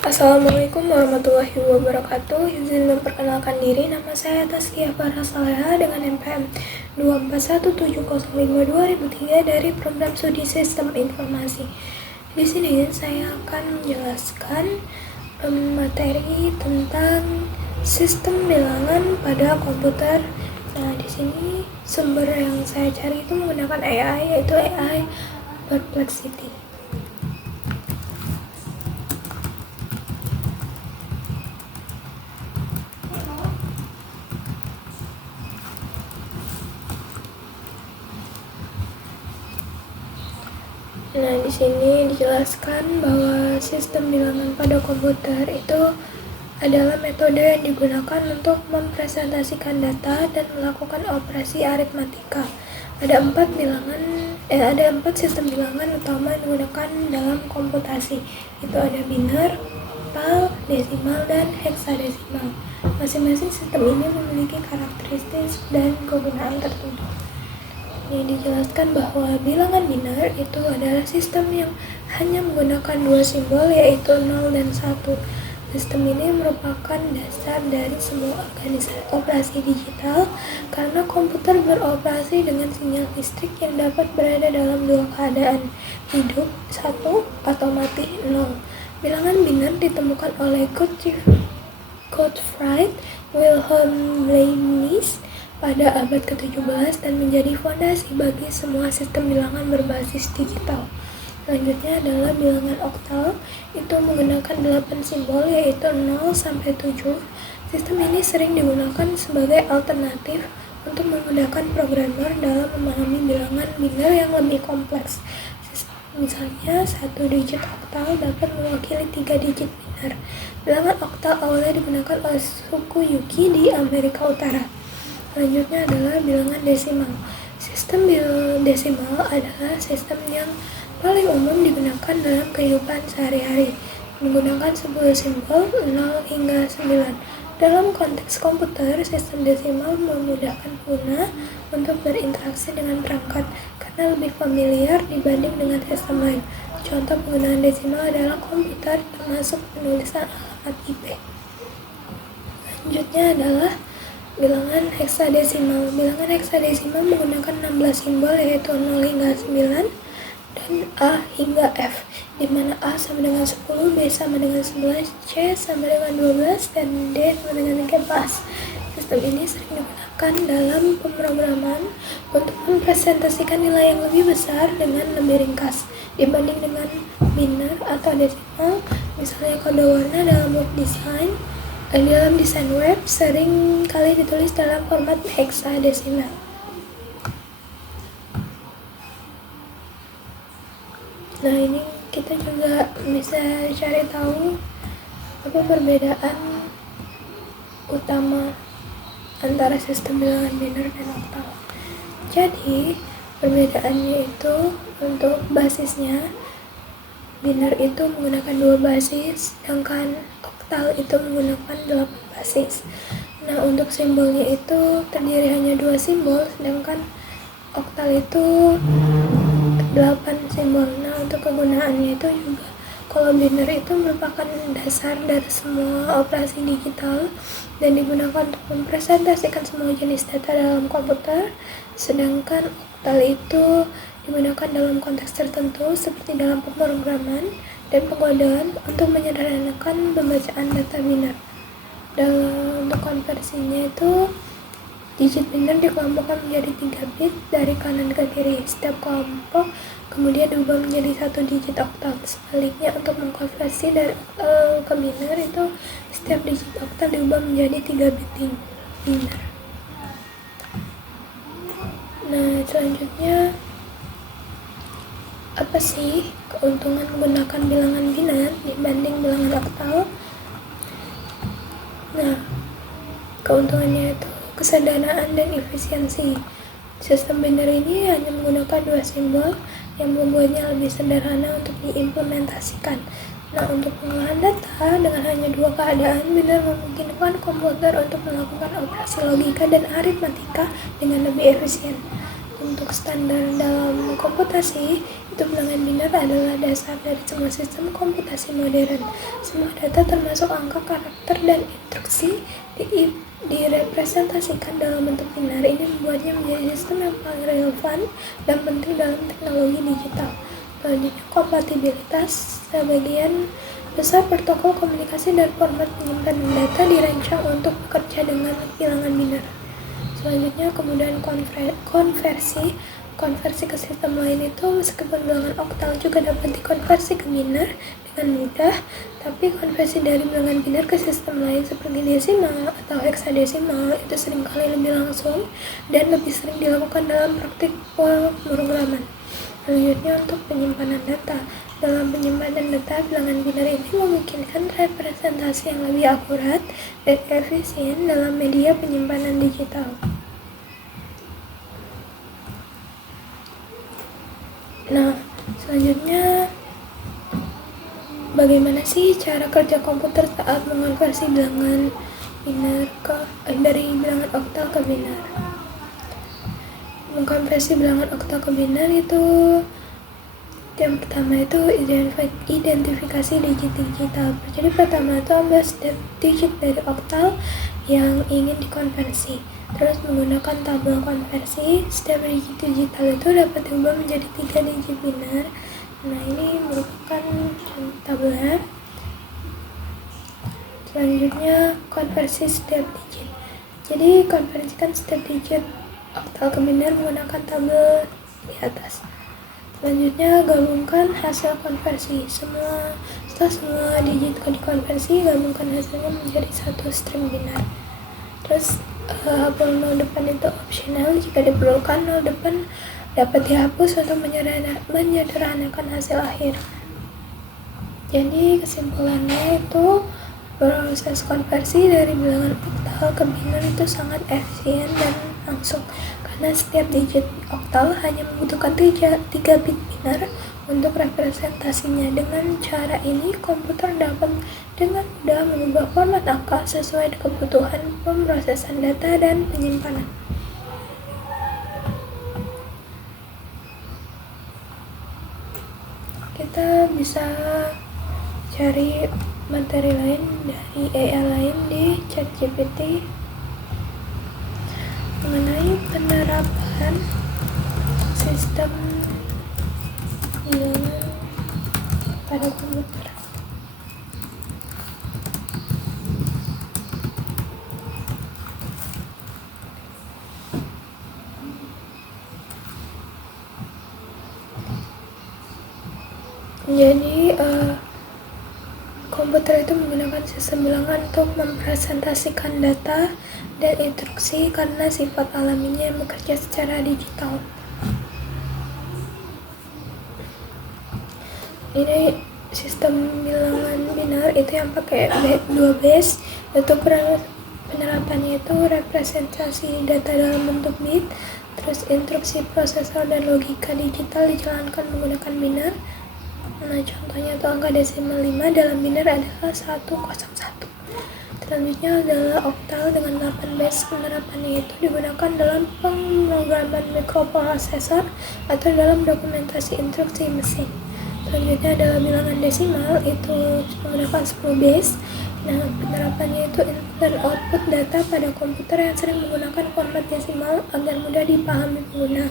Assalamualaikum warahmatullahi wabarakatuh. Izin memperkenalkan diri, nama saya Tazkiyah Farah Saleha dengan NPM 2417052-2003 dari Program Studi Sistem Informasi. Di sini saya akan menjelaskan materi tentang sistem bilangan pada komputer. Nah, di sini sumber yang saya cari itu menggunakan AI, yaitu AI Perplexity. Nah, di sini dijelaskan bahwa sistem bilangan pada komputer itu adalah metode yang digunakan untuk mempresentasikan data dan melakukan operasi aritmatika. Ada empat sistem bilangan utama yang digunakan dalam komputasi. Itu ada biner, oktal, desimal, dan heksadesimal. Masing-masing sistem ini memiliki karakteristik dan kegunaan tertentu. Ini dijelaskan bahwa bilangan biner itu adalah sistem yang hanya menggunakan dua simbol, yaitu 0 dan 1. Sistem ini merupakan dasar dari semua organisasi operasi digital karena komputer beroperasi dengan sinyal listrik yang dapat berada dalam dua keadaan, hidup 1 atau mati 0. Bilangan biner ditemukan oleh Gottfried Wilhelm Leibniz pada abad ke-17 dan menjadi fondasi bagi semua sistem bilangan berbasis digital. Selanjutnya adalah bilangan oktal, itu menggunakan 8 simbol yaitu 0 sampai 7. Sistem ini sering digunakan sebagai alternatif untuk memudahkan programmer dalam memahami bilangan biner yang lebih kompleks. Misalnya, 1 digit oktal dapat mewakili 3 digit biner. Bilangan oktal awalnya digunakan oleh suku Yuki di Amerika Utara. Selanjutnya adalah bilangan desimal. Sistem desimal adalah sistem yang paling umum digunakan dalam kehidupan sehari-hari, menggunakan 10 simbol 0 hingga 9. Dalam konteks komputer, sistem desimal memudahkan pengguna untuk berinteraksi dengan perangkat karena lebih familiar dibanding dengan sistem lain. Contoh penggunaan desimal adalah komputer, termasuk penulisan alamat IP. Selanjutnya adalah bilangan heksadesimal. Bilangan heksadesimal menggunakan 16 simbol yaitu 0 hingga 9 dan A hingga F, di mana A sama dengan 10, B sama dengan 11, C sama dengan 12, dan D sama dengan 13. Sistem ini sering digunakan dalam pemrograman untuk mempresentasikan nilai yang lebih besar dengan lebih ringkas dibanding dengan biner atau desimal. Misalnya kode warna dalam desain web sering kali ditulis dalam format heksadesimal. Nah, ini kita juga bisa cari tahu apa perbedaan utama antara sistem bilangan biner dan oktal. Jadi, perbedaannya itu untuk basisnya, biner itu menggunakan 2 basis, sedangkan oktal itu menggunakan 8 basis. Nah, untuk simbolnya itu terdiri hanya 2 simbol, sedangkan oktal itu 8 simbol. Nah, untuk kegunaannya itu juga, kalau biner itu merupakan dasar dari semua operasi digital dan digunakan untuk mempresentasikan semua jenis data dalam komputer, sedangkan oktal itu digunakan dalam konteks tertentu seperti dalam pemrograman dan pengodaan untuk menyederhanakan pembacaan data biner. Dalam untuk konversinya itu, digit biner dikelompokkan menjadi 3 bit dari kanan ke kiri. Setiap kelompok kemudian diubah menjadi 1 digit oktal. Sebaliknya, untuk mengkonversi dari oktal ke biner itu, setiap digit oktal diubah menjadi 3 bit biner. Nah, selanjutnya, apa sih keuntungan menggunakan bilangan biner dibanding bilangan oktal? Nah, keuntungannya itu kesederhanaan dan efisiensi. Sistem biner ini hanya menggunakan 2 simbol yang membuatnya lebih sederhana untuk diimplementasikan. Nah, untuk pengolahan data dengan hanya 2 keadaan, biner memungkinkan komputer untuk melakukan operasi logika dan aritmatika dengan lebih efisien. Untuk standar dalam komputasi, itu yaitu bilangan biner adalah dasar dari semua sistem komputasi modern. Semua data termasuk angka, karakter, dan instruksi direpresentasikan dalam bentuk biner. Ini membuatnya menjadi sistem yang paling relevan dan penting dalam teknologi digital. Selanjutnya, kompatibilitas. Sebagian besar protokol komunikasi dan format penyimpanan data dirancang untuk bekerja dengan bilangan biner. Selanjutnya, kemudahan konversi ke sistem lain itu, meskipun bilangan oktal juga dapat dikonversi ke biner dengan mudah, tapi konversi dari bilangan biner ke sistem lain seperti desimal atau heksadesimal itu seringkali lebih langsung dan lebih sering dilakukan dalam praktik pemrograman. Selanjutnya, untuk penyimpanan data. Dalam penyimpanan data, bilangan biner ini memungkinkan representasi yang lebih akurat dan efisien dalam media penyimpanan digital. Nah, selanjutnya, bagaimana sih cara kerja komputer saat mengonversi bilangan biner dari bilangan oktal ke biner? Mengkonversi bilangan oktal ke biner itu, yang pertama itu identifikasi digit digital. Jadi pertama itu ambil setiap digit dari oktal yang ingin dikonversi. Terus menggunakan tabel konversi, setiap digit digital itu dapat diubah menjadi 3 digit biner. Nah, ini merupakan tabelnya. Selanjutnya, konversi setiap digit. Jadi konversikan setiap digit oktal ke biner menggunakan tabel di atas. Selanjutnya, gabungkan hasil konversi. Setelah semua digit dikonversi, gabungkan hasilnya menjadi satu string biner. Terus hapus nol depan itu opsional, jika diperlukan nol depan dapat dihapus untuk menyederhanakan hasil akhir. Jadi kesimpulannya itu, proses konversi dari bilangan oktal ke biner itu sangat efisien dan langsung, karena setiap digit oktal hanya membutuhkan 3 bit biner untuk representasinya. Dengan cara ini, komputer dapat dengan mudah mengubah format angka sesuai kebutuhan pemrosesan data dan penyimpanan. Kita bisa cari materi lain dari AI lain di ChatGPT mengenai penerapan sistem bilangan pada komputer. Jadi komputer itu menggunakan sistem bilangan untuk mempresentasikan data dan instruksi karena sifat alaminya yang bekerja secara digital. Ini sistem bilangan biner itu yang pakai 2 base, yaitu penerapannya itu representasi data dalam bentuk bit, terus instruksi prosesor dan logika digital dijalankan menggunakan biner. Nah, contohnya itu angka desimal 5 dalam biner adalah 101. Selanjutnya adalah oktal dengan 8 base. Penerapannya itu digunakan dalam pemrograman mikroprosesor atau dalam dokumentasi instruksi mesin. Selanjutnya adalah bilangan desimal, itu menggunakan 10 base. Nah, penerapannya itu input dan output data pada komputer yang sering menggunakan format desimal agar mudah dipahami pengguna.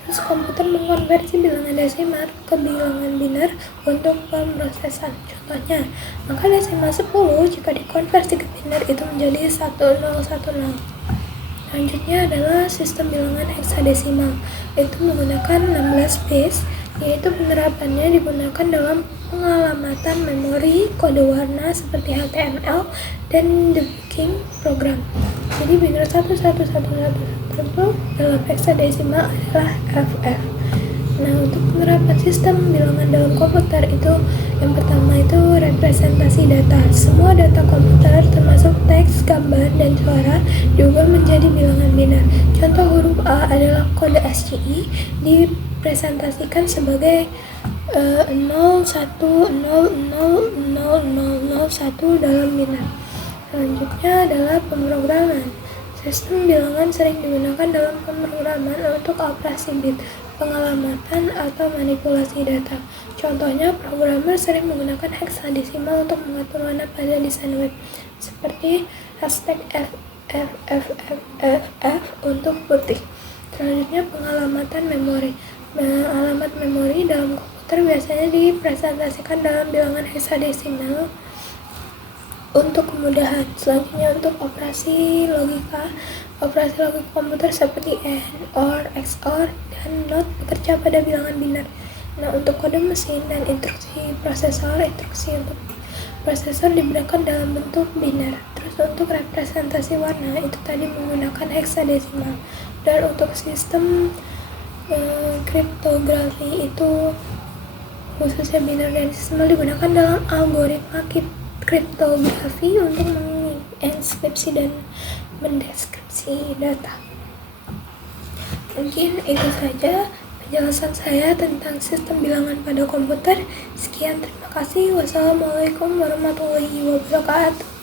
Terus komputer mengkonversi bilangan desimal ke bilangan biner untuk pemrosesan. Contohnya, angka desimal 10 jika dikonversi ke biner itu menjadi 1010. Selanjutnya adalah sistem bilangan heksadesimal, itu menggunakan 16 base, yaitu penerapannya digunakan dalam pengalamatan memori, kode warna seperti HTML, dan debugging program. Jadi biner 1111 itu dalam heksadesimal adalah FF. Nah, untuk penerapan sistem bilangan dalam komputer itu, yang pertama itu representasi data. Semua data komputer termasuk teks, gambar, dan suara diubah menjadi bilangan biner. Contoh huruf A adalah kode SCI dipresentasikan sebagai 01000001 dalam biner. Selanjutnya adalah pemrograman. Sistem bilangan sering digunakan dalam pemrograman untuk operasi bit. pengalamatan atau manipulasi data. Contohnya, programmer sering menggunakan heksadesimal untuk mengatur warna pada desain web, seperti hashtag FFFFF untuk putih. Selanjutnya, pengalamatan memori. Alamat memori dalam komputer biasanya dipresentasikan dalam bilangan heksadesimal untuk kemudahan. Selanjutnya, untuk operasi logika komputer seperti AND, OR, XOR, dan NOT bekerja pada bilangan biner. Nah, untuk kode mesin dan instruksi untuk prosesor diberikan dalam bentuk biner. Terus untuk representasi warna itu tadi menggunakan heksadesimal. Dan untuk sistem kriptografi itu khususnya biner dan desimal digunakan dalam algoritma kriptografi untuk menginskripsi dan mendeskripsi data. Mungkin itu saja penjelasan saya tentang sistem bilangan pada komputer. Sekian, terima kasih. Wassalamualaikum warahmatullahi wabarakatuh.